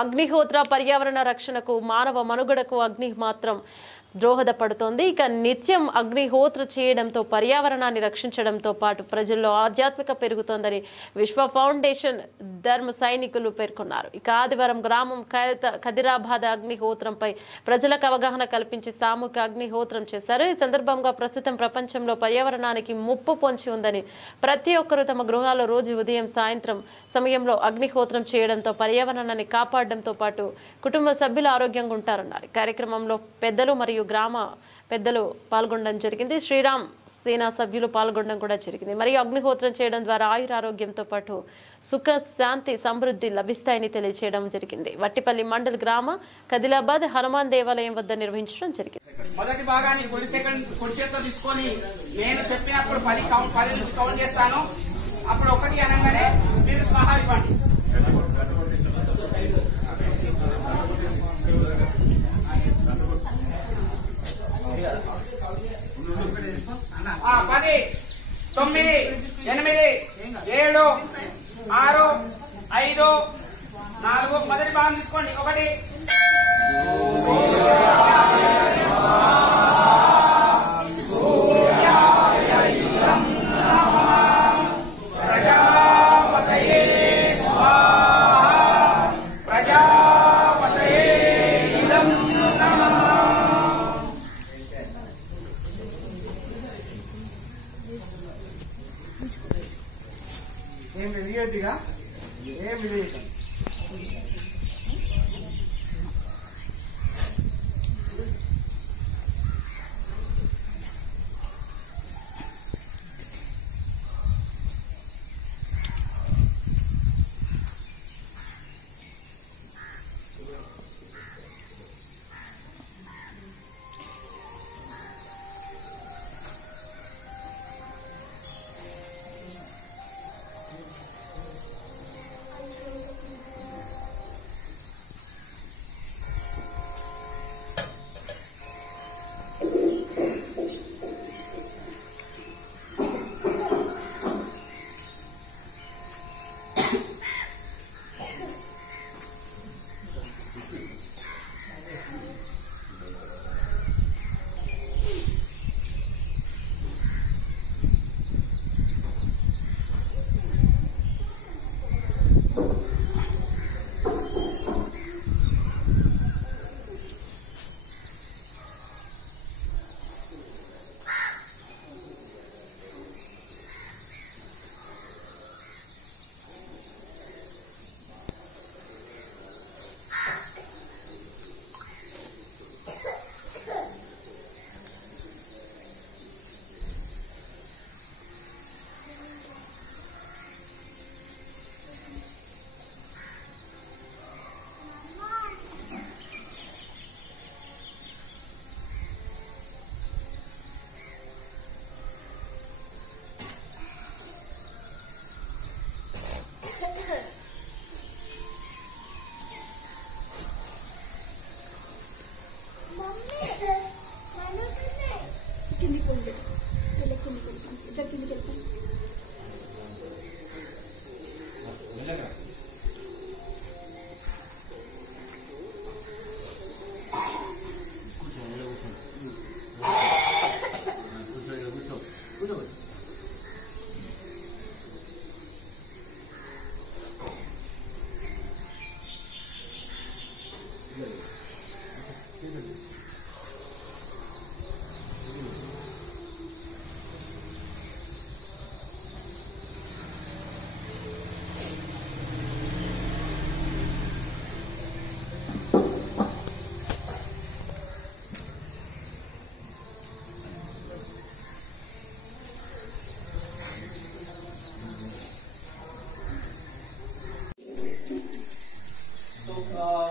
అగ్నిహోత్ర పర్యావరణ రక్షణకు మానవ మనుగడకు అగ్ని మాత్రం దోహదపడుతోంది. ఇక నిత్యం అగ్నిహోత్ర చేయడంతో పర్యావరణాన్ని రక్షించడంతో పాటు ప్రజల్లో ఆధ్యాత్మిక పెరుగుతోందని విశ్వ ఫౌండేషన్ ధర్మ సైనికులు పేర్కొన్నారు. ఇక ఆదివారం గ్రామం ఖదిరాబాద్ అగ్నిహోత్రంపై ప్రజలకు అవగాహన కల్పించి సామూహిక అగ్నిహోత్రం చేశారు. ఈ సందర్భంగా ప్రస్తుతం ప్రపంచంలో పర్యావరణానికి ముప్పు పొంచి ఉందని ప్రతి ఒక్కరూ తమ గృహాల్లో రోజు ఉదయం సాయంత్రం సమయంలో అగ్నిహోత్రం చేయడంతో పర్యావరణాన్ని కాపాడడంతో పాటు కుటుంబ సభ్యులు ఆరోగ్యంగా ఉంటారన్నారు. కార్యక్రమంలో పెద్దలు మరియు గ్రామ పెద్దలు పాల్గొనడం జరిగింది. శ్రీరామ్ సేనా సభ్యులు పాల్గొనడం కూడా జరిగింది. మరియు అగ్నిహోత్రం చేయడం ద్వారా ఆయురారోగ్యంతో పాటు సుఖ శాంతి సమృద్ధి లభిస్తాయని తెలియజేయడం జరిగింది. వట్టిపల్లి మండల్ గ్రామ ఖదిలాబాద్ హనుమాన్ దేవాలయం వద్ద నిర్వహించడం జరిగింది. మొదటి భాగాన్ని కుడి చేతితో తీసుకొని నేను చెప్పినప్పుడు 10 నుంచి కౌంట్ చేస్తాను. అప్పుడు 1 అనగానే మీరు స్వాహా ఇవ్వండి. ఆ 10, 9, 8, 7, 6, 5, 4 మొదటి భాగం తీసుకోండి. 1 ఏం విడియొద్దుగా ఏం విడియకండి.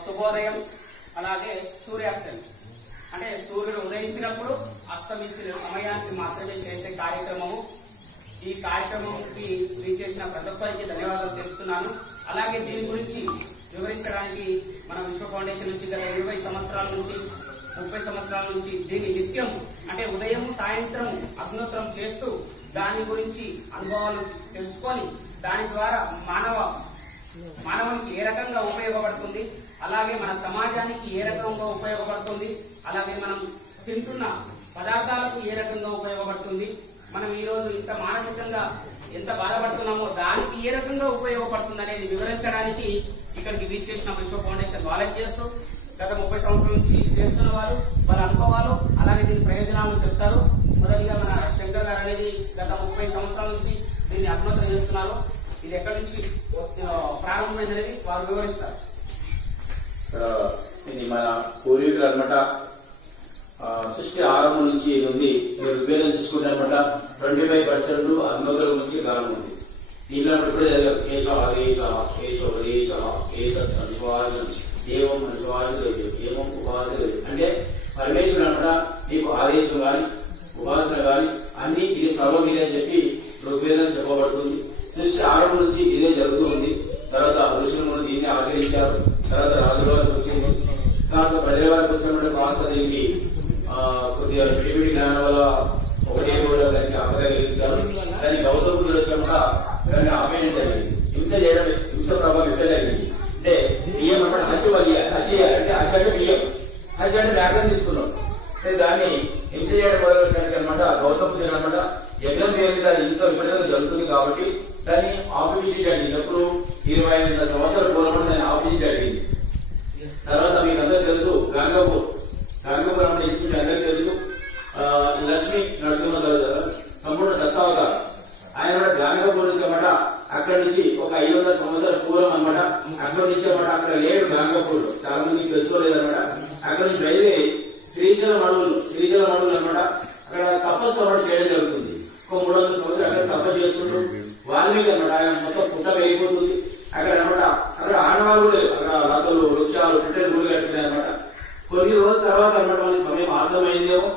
శుభోదయం అలాగే సూర్యాస్తమయం అంటే సూర్యుడు ఉదయించినప్పుడు అస్తమించిన సమయానికి మాత్రమే చేసే కార్యక్రమము. ఈ కార్యక్రమంకి చేసిన ప్రతి ఒక్కరికి ధన్యవాదాలు తెలుపుతున్నాను. అలాగే దీని గురించి వివరించడానికి మన విశ్వ ఫౌండేషన్ నుంచి గత 20 సంవత్సరాల నుంచి 30 సంవత్సరాల నుంచి దీన్ని నిత్యం అంటే ఉదయం సాయంత్రం అగ్నిహోత్రం చేస్తూ దాని గురించి అనుభవాలు తెలుసుకొని దాని ద్వారా మానవానికి ఏ రకంగా ఉపయోగపడుతుంది అలాగే మన సమాజానికి ఏ రకంగా ఉపయోగపడుతుంది, అలాగే మనం తింటున్న పదార్థాలకు ఏ రకంగా ఉపయోగపడుతుంది, మనం ఈ రోజు ఇంత మానసికంగా ఎంత బాధపడుతున్నామో దానికి ఏ రకంగా ఉపయోగపడుతుంది అనేది వివరించడానికి ఇక్కడికి విచ్చేసిన విశ్వ ఫౌండేషన్ వాలంటీర్స్ గత 30 సంవత్సరాల నుంచి చేస్తున్న వాళ్ళు వాళ్ళ అనుభవాలు అలాగే దీని ప్రయోజనాలు చెప్తారు. మొదటిగా మన శంకర్ గారు అనేది గత 30 సంవత్సరాల నుంచి దీన్ని అభివృద్ధి చేస్తున్నారు. ఇది ఎక్కడి నుంచి ప్రారంభమైందనేది వారు వివరిస్తారు. ఇది మన పూర్వీకులు అనమాట. సృష్టి ఆరంభం నుంచి ఉంది. మీరు ఋగ్వేదం చూసుకుంటే అనమాట 25% అగ్నోదల గురించి గానం ఉంది. దీనిలో ఇప్పుడే ఏమం ఏమం ఉపాధి అంటే పరమేశ్వరుడు అనమాట మీకు ఆదేశం కానీ ఉపాసన కానీ అన్ని ఇది సర్వం ఇదే అని చెప్పి ఋగ్వేదం చెప్పబడుతుంది. సృష్టి ఆరంభం నుంచి ఇదే జరుగుతూ ఉంది. తర్వాత ఋషులు దీన్ని ఆచరించారు. తర్వాత రాజుల వారికి వచ్చింది, కాస్త ప్రజల వారికి వచ్చినప్పుడు కాస్త దీనికి కొద్దిగా విడివిడి జ్ఞానం వల్ల ఒకటే కూడా దానికి ఆపదగలిగించారు. దానికి గౌతముడు వచ్చినప్పుడు దాన్ని ఆపేయడం జరిగింది. హింస చేయడం, హింస ప్రభావం ఎట్లా జరిగింది అంటే బియ్యం అన్నమాట హత్య చేయాలంటే హత్య అంటే బియ్యం, హత్య అంటే వ్యాఖ్యం తీసుకున్నాం. దాన్ని హింస చేయడం మొదలుపెట్టడానికి అనమాట గౌతముడు అనమాట యజ్ఞం పేరు మీద హింస విపరీతంగా జరుగుతుంది కాబట్టి దాన్ని ఆపేసి జరిగింది. ఎప్పుడు 25 సంవత్సరాల పూర్వం దాన్ని ఆపేసి జరిగింది. తర్వాత మీకు అందరికీ తెలుసు గంగాపూర్ అంటే ఇప్పుడు అందరికీ తెలుసు లక్ష్మీ నరసింహ సంపూర్ణ దత్తావతారం. ఆయన కూడా గంగాపూర్ నుంచి అనమాట అక్కడి నుంచి ఒక 500 సంవత్సరాల పూర్వం అనమాట అక్కడి నుంచి అనమాట అక్కడ లేడు గంగాపూర్, చాలా మందికి తెలుసుకోలేదనమాట. అక్కడి నుంచి బయలుదేరి శ్రీశైలం అడవులు అనమాట అక్కడ తపస్సు అనమాట చేయడం జరుగుతుంది. ఒక 300 సంవత్సరాలు అక్కడ తపస్సు చేసుకుంటూ వాల్మీకి అనమాట ఆయన మొత్తం పుట్ట వెళ్ళిపోతుంది. అక్కడ అనమాట అక్కడ ఆనవాళ్ళు కూడా లేవు. అక్కడ లతలు వృక్షాలు పుట్టేలు గుడి కట్టున్నాయి అనమాట. కొన్ని రోజుల తర్వాత అనమాట వాళ్ళ సమయం ఆసమైందేమో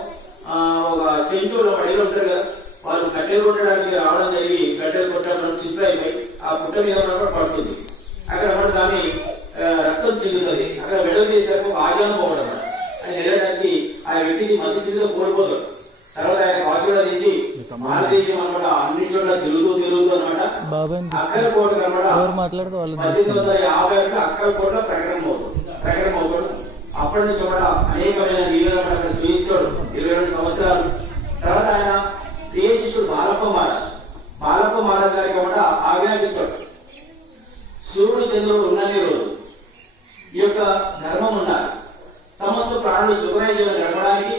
ఒక చెంచూరు అడవిలో ఉంటారు కదా, వాళ్ళు కట్టెలు కొట్టడానికి రావడం జరిగి కట్టెలు కొట్టడం చిత్ర అయిపోయి ఆ పుట్ట మీద పడుతుంది. అక్కడ అనమాట దాన్ని రక్తం చెందుతుంది. అక్కడ విడుదల చేసేందుకు ఆజ్ఞానం పోవడం అనమాట. ఆయన వెళ్ళడానికి ఆ వ్యక్తికి మంచి స్థితిలో కోల్పోతాడు. తర్వాత ఆయన కాశీలో తీసి భారతదేశం అనమాట అన్ని చోట్ల తిరుగుతూ అనమాట అక్కలకోట అనమాట 1850 అక్కలకోట ప్రకటన అవుతాడు. అప్పటి నుంచి కూడా అనేకమైన లీలలు అక్కడ చూపిస్తాడు 22 సంవత్సరాలు. తర్వాత ఆయన ప్రియ శిష్యుడు బాలప్ప మహారాజ్ గారికి కూడా ఆజ్ఞాపిస్తాడు. సూర్యుడు చంద్రుడు ఉన్నన్ని రోజు ఈ యొక్క ధర్మం ఉన్నారు, సమస్త ప్రాణులు సుఖమయ జీవనం గడపడానికి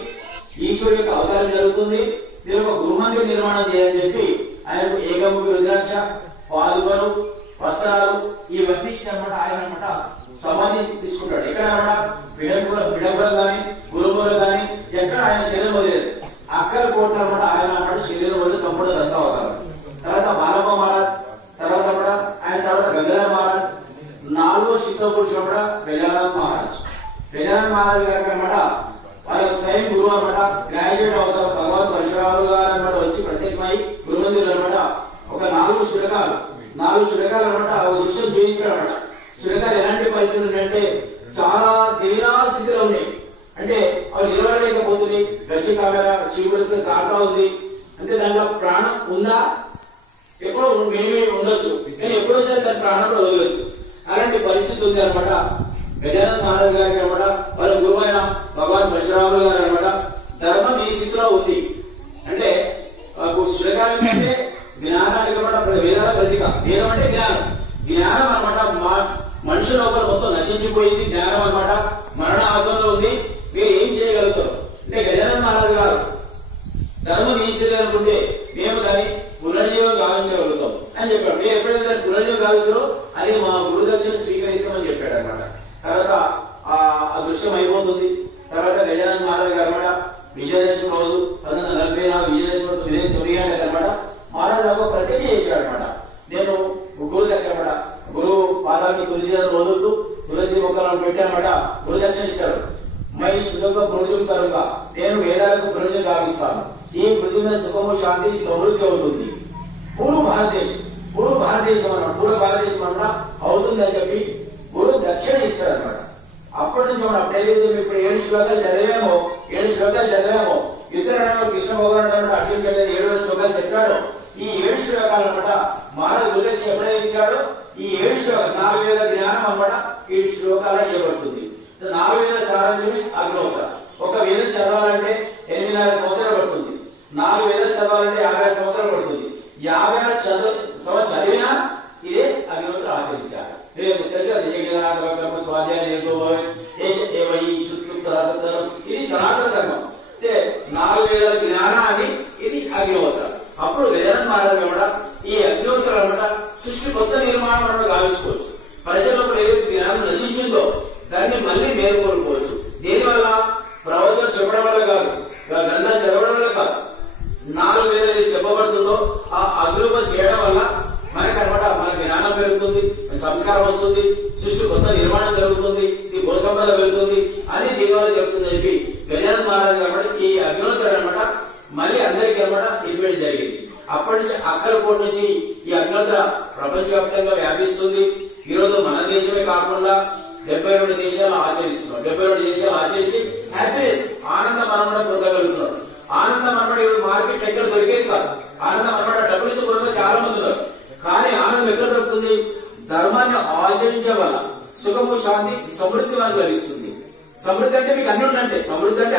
ఈశ్వరు యొక్క అవతారం జరుగుతుంది. దీని ఒక గృహమందిర నిర్మాణం చేయాలని చెప్పి ఆయనకు ఏకముఖి రుద్రాక్ష, పాదుకలు, వస్త్రాలు ఇవన్నీ ఇచ్చి అనమాట ఆయన అనమాట సమాధి తీసుకుంటాడు. ఎక్కడ అనమాట బిడంబరం గాని గురుములు గాని ఎక్కడ ఆయన శరీరం వదిలేదు. అక్కల కోట అనమాట ఆయన అనమాట శరీరం వదిలి సంపూర్ణ దత్తావతారం. తర్వాత బాలప్ప మహారాజ్, తర్వాత కూడా ఆయన తర్వాత గంగాధర్ మహారాజ్, 4వ శిఖర పురుషుడు కూడా గజానన్ మహారాజ్ గారికి అనమాట వాళ్ళ స్వయం గురువు అనమాట గ్రాడ్యుయేట్ అవుతారు. భగవాన్ పరశురాములు గారు అనమాట వచ్చి ప్రత్యేకమై గురుమందిరులు అనమాట ఒక 4 శునకాలు అనమాట ఒక దృశ్యం చూపిస్తాడు అనమాట. శునకాలు ఎలాంటి పరిస్థితులు ఉన్నాయంటే చాలా తీరా స్థితిలో ఉన్నాయి. అంటే అవి నిలబడలేకపోతుంది. గచ్చి కావేరా శివుడితో కాకా ఉంది అంటే దాంట్లో ప్రాణం ఉందా, ఎప్పుడో మేమే ఉండొచ్చు కానీ ఎప్పుడో సరే దాని ప్రాణం కూడా వదలొచ్చు. అలాంటి పరిస్థితి ఉంది అనమాట. గజానన్ మహారాజ్ గారికి అనమాట వాళ్ళ గురువు అయిన భగవాన్ పరశురాములు గారు అనమాట ధర్మం ఈ స్థితిలో ఉంది. అంటే శునకాలం అంటే జ్ఞానానికి అనమాట వేదాల ప్రతీక. వేదం అంటే జ్ఞానం అనమాట మనుషుల లోపల మొత్తం నశించిపోయింది. జ్ఞానం అనమాట మరణ ఆశ్రమంలో ఉంది. మీరు ఏం చేయగలుగుతారు అంటే గజానన్ మహారాజ్ గారు ధర్మం ఈ స్థితి అనుకుంటే మేము దాన్ని పునర్జీవం గావించగలుగుతాం అని చెప్పాడు. మీరు ఎప్పుడైతే దాన్ని పునర్జీవం గావిస్తారో అది మా గురుదక్షిణ స్వీకరిస్తామని చెప్పాడు అనమాట. తర్వాత ఆ దృశ్యం అయిపోతుంది. తర్వాత గజానన్ మహారాజ్ గారు అనమాట విజయదశమి రోజు 1944 విజయదశమి రోజు 9 గంటలకు అనమాట మహారాజ్ గారు ప్రతిజ్ఞ చేశాడు అనమాట. నేను గురుదక్షిణ అనమాట గురువు పాదాన్ని తులసి రోజులు తులసి మొక్కలను పెట్టానమాట గురుదక్షిణ ఇస్తాడు. మై శుద్ధంగా ప్రయోజనం కలుగా నేను వేదాలకు ప్రయోజనం గావిస్తాను. ఈ పృథ్వీ మీద సుఖము శాంతి సమృద్ధి అవుతుంది. పూర్వ భారతదేశం అన్నమాట అవుతుంది అని చెప్పి గురువు దక్షిణ ఇస్తాడు అనమాట. అప్పటి నుంచి మనం అప్పుడేదైతే ఇప్పుడు 7 శ్లోకాలు చదివామో ఇతర కృష్ణ భగవానుడు అర్జున్ కంటే 7 శ్లోకాలు చెప్పాడు. ఈ 7 శ్లోకాలు అనమాట మహారాజు గురించి ఎప్పుడైతే ఇచ్చాడో ఈ 7 శ్లోకాలు 4 వేల జ్ఞానం అనమాట ఈ శ్లోకాల ఇవ్వబడుతుంది. 4 వేల సారాంశమే అగ్నిహోత్ర. ఒక వేదం చదవాలంటే 8.5 సంవత్సరాలు పడుతుంది. 4 వేదం చదవాలంటే 50 సంవత్సరాలు పడుతుంది. 50 సంవత్సరాలు చదివినా ఇదే అగ్నిహోత్ర ఆచరించాలి. ఇది సనాతన ధర్మం. 4 వేల జ్ఞానాన్ని ఇది అగ్నిహోత్ర. అప్పుడు గజానన మహారాజు కూడా ఈ అగ్నిహోత్ర అనమాట సృష్టి కొత్త నిర్మాణం అన్నమాట గావించుకోవచ్చు. ప్రజలకు ఏదైతే జ్ఞానం నశించిందో దాన్ని మళ్ళీ మేలుకొనుకోవచ్చు. దీనివల్ల ప్రవచనం చెప్పడం వల్ల కాదు, గ్రంథం చదవడం వల్ల కాదు, 4 వేల చెప్పబడుతుందో ఆ అగ్నిహోత్ర చేయడం వల్ల మనకనమాట మన జ్ఞానం పెరుగుతుంది, సంస్కారం వస్తుంది, సృష్టి కొత్త నిర్మాణం జరుగుతుంది, ఈ భూసంపద పెరుగుతుంది అని దీనివల్ల జరుగుతుందని చెప్పి గజానన మహారాజు కాబట్టి ఈ అగ్నిహోత్ర అనమాట మళ్ళీ అందరికీ అనమాట ఇన్వైట్ జరిగింది. అప్పటి నుంచి అక్కలకోట నుంచి ఈ అగ్నిహోత్ర ప్రపంచవ్యాప్తంగా వ్యాపిస్తుంది. ఈ రోజు మన దేశమే కాకుండా 72 దేశాలు ఆచరిస్తున్నాం. 72 దేశాలు ఆచరించి హ్యాపీనెస్ ఆనందం అనమాట పొందగలుగుతున్నారు. ఆనందం అనమాట ఇప్పుడు మార్కెట్ ఎక్కడ దొరికేది కాదు. ఆనందం అనమాట డబ్బులు ఇచ్చి చాలా మంది ఉన్నారు. కానీ ఆనందం ఎక్కడ దొరుకుతుంది? ధర్మాన్ని ఆచరించే వల్ల సుఖము, శాంతి, సమృద్ధి మనకు లభిస్తుంది. సమృద్ధి అంటే మీకు అన్ని ఉందంటే సమృద్ధి అంటే